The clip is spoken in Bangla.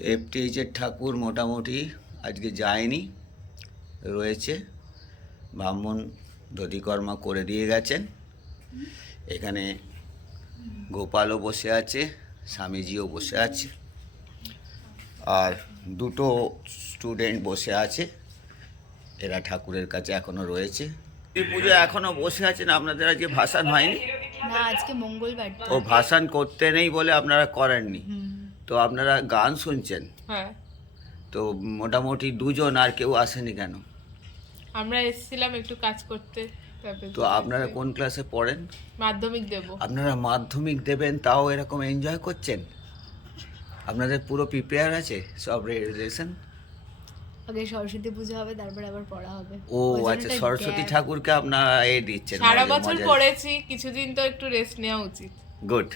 এফটিএইচের ঠাকুর মোটামুটি আজকে যায়নি, রয়েছে। ব্রাহ্মণ দধিকর্মা করে দিয়ে গেছেন। এখানে গোপালও বসে আছে, স্বামীজিও বসে আছে, আর দুটো স্টুডেন্ট বসে আছে। এরা ঠাকুরের কাছে এখনো রয়েছে। এই পুজো এখনো বসে আছেন। আপনাদের আজকে ভাসান হয়নি? না, আজকে মঙ্গলবার। ও ভাসান করতে নেই বলে আপনারা করেননি। তো আপনারা গান শুনছেন? হ্যাঁ, তো মোটামুটি দুজন, আর কেউ আসেনি কেন? আমরা এসেছিলাম একটু কাজ করতে। তারপরে তো আপনারা কোন ক্লাসে পড়েন? মাধ্যমিক দেব। আপনারা মাধ্যমিক দেবেন, তাও এরকম এনজয় করছেন? আপনাদের পুরো প্রিপেয়ার আছে সব রিলেশন? আগে সরস্বতী পুজো হবে, তারপর আবার পড়া হবে। ও ওই জন্য আচ্ছা, একটা সরস্বতী gap। ঠাকুরকে আপনারা দিচ্ছেন সারা মজা- বছর মজা। পড়েছি, কিছুদিন তো একটু রেস্ট নেওয়া উচিত। গুড।